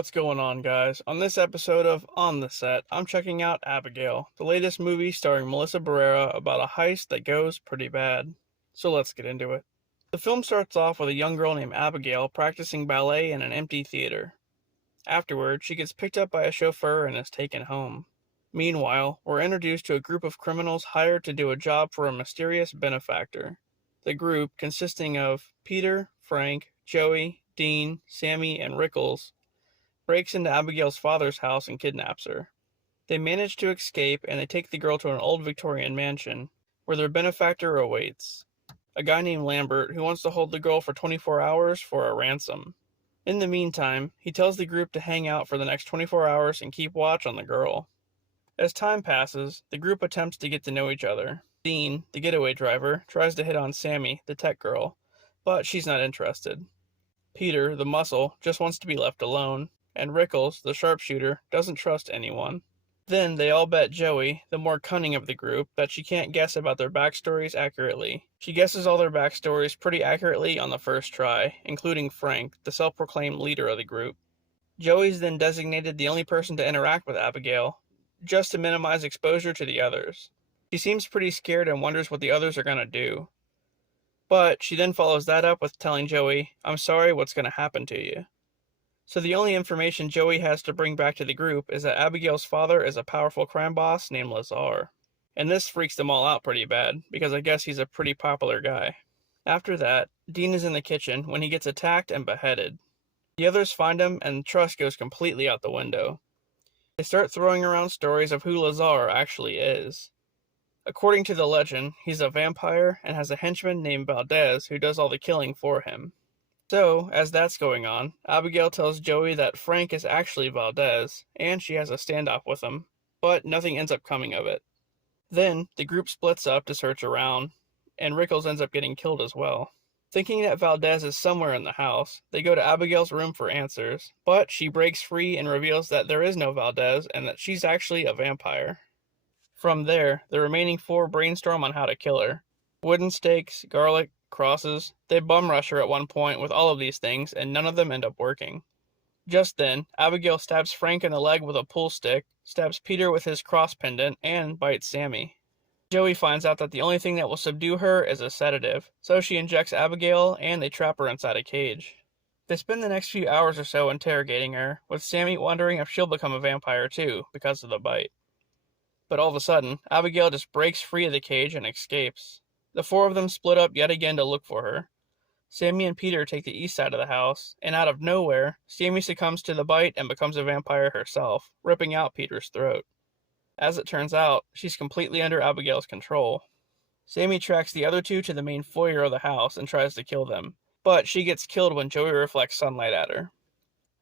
What's going on, guys? On this episode of On the Set, I'm checking out Abigail, the latest movie starring Melissa Barrera about a heist that goes pretty bad. So let's get into it. The film starts off with a young girl named Abigail practicing ballet in an empty theater. Afterward, she gets picked up by a chauffeur and is taken home. Meanwhile, we're introduced to a group of criminals hired to do a job for a mysterious benefactor. The group, consisting of Peter, Frank, Joey, Dean, Sammy, and Rickles, breaks into Abigail's father's house and kidnaps her. They manage to escape and they take the girl to an old Victorian mansion, where their benefactor awaits, a guy named Lambert who wants to hold the girl for 24 hours for a ransom. In the meantime, he tells the group to hang out for the next 24 hours and keep watch on the girl. As time passes, the group attempts to get to know each other. Dean, the getaway driver, tries to hit on Sammy, the tech girl, but she's not interested. Peter, the muscle, just wants to be left alone, and Rickles, the sharpshooter, doesn't trust anyone. Then they all bet Joey, the more cunning of the group, that she can't guess about their backstories accurately. She guesses all their backstories pretty accurately on the first try, including Frank, the self-proclaimed leader of the group. Joey's then designated the only person to interact with Abigail, just to minimize exposure to the others. She seems pretty scared and wonders what the others are gonna do. But she then follows that up with telling Joey, "I'm sorry, what's gonna happen to you?" So the only information Joey has to bring back to the group is that Abigail's father is a powerful crime boss named Lazar. And this freaks them all out pretty bad, because I guess he's a pretty popular guy. After that, Dean is in the kitchen when he gets attacked and beheaded. The others find him and trust goes completely out the window. They start throwing around stories of who Lazar actually is. According to the legend, he's a vampire and has a henchman named Valdez who does all the killing for him. So, as that's going on, Abigail tells Joey that Frank is actually Valdez, and she has a standoff with him, but nothing ends up coming of it. Then, the group splits up to search around, and Rickles ends up getting killed as well. Thinking that Valdez is somewhere in the house, they go to Abigail's room for answers, but she breaks free and reveals that there is no Valdez and that she's actually a vampire. From there, the remaining four brainstorm on how to kill her. Wooden stakes, garlic, crosses. They bum rush her at one point with all of these things, and none of them end up working. Just then, Abigail stabs Frank in the leg with a pool stick, stabs Peter with his cross pendant, and bites Sammy. Joey finds out that the only thing that will subdue her is a sedative, so she injects Abigail and they trap her inside a cage. They spend the next few hours or so interrogating her, with Sammy wondering if she'll become a vampire too, because of the bite. But all of a sudden, Abigail just breaks free of the cage and escapes. The four of them split up yet again to look for her. Sammy and Peter take the east side of the house, and out of nowhere, Sammy succumbs to the bite and becomes a vampire herself, ripping out Peter's throat. As it turns out, she's completely under Abigail's control. Sammy tracks the other two to the main foyer of the house and tries to kill them, but she gets killed when Joey reflects sunlight at her.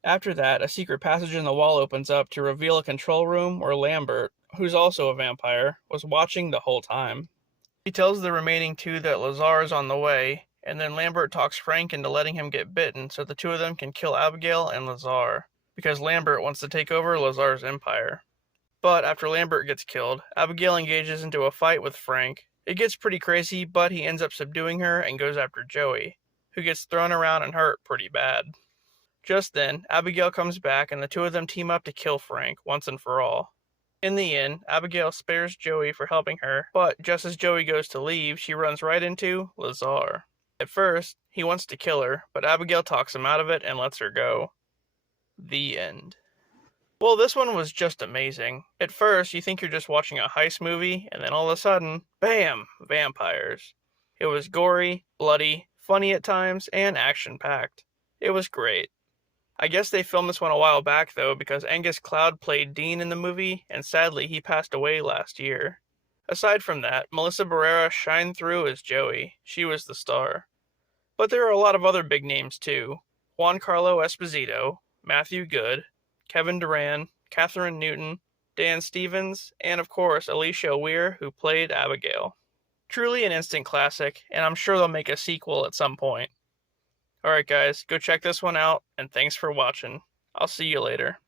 After that, a secret passage in the wall opens up to reveal a control room where Lambert, who's also a vampire, was watching the whole time. He tells the remaining two that Lazar is on the way, and then Lambert talks Frank into letting him get bitten so the two of them can kill Abigail and Lazar, because Lambert wants to take over Lazar's empire. But after Lambert gets killed, Abigail engages into a fight with Frank. It gets pretty crazy, but he ends up subduing her and goes after Joey, who gets thrown around and hurt pretty bad. Just then, Abigail comes back and the two of them team up to kill Frank once and for all. In the end, Abigail spares Joey for helping her, but just as Joey goes to leave, she runs right into Lazar. At first, he wants to kill her, but Abigail talks him out of it and lets her go. The end. Well, this one was just amazing. At first, you think you're just watching a heist movie, and then all of a sudden, bam! Vampires. It was gory, bloody, funny at times, and action-packed. It was great. I guess they filmed this one a while back though, because Angus Cloud played Dean in the movie, and sadly he passed away last year. Aside from that, Melissa Barrera shined through as Joey. She was the star. But there are a lot of other big names too. Juan Carlo Esposito, Matthew Good, Kevin Durant, Catherine Newton, Dan Stevens, and of course Alicia Weir, who played Abigail. Truly an instant classic, and I'm sure they'll make a sequel at some point. Alright guys, go check this one out, and thanks for watching. I'll see you later.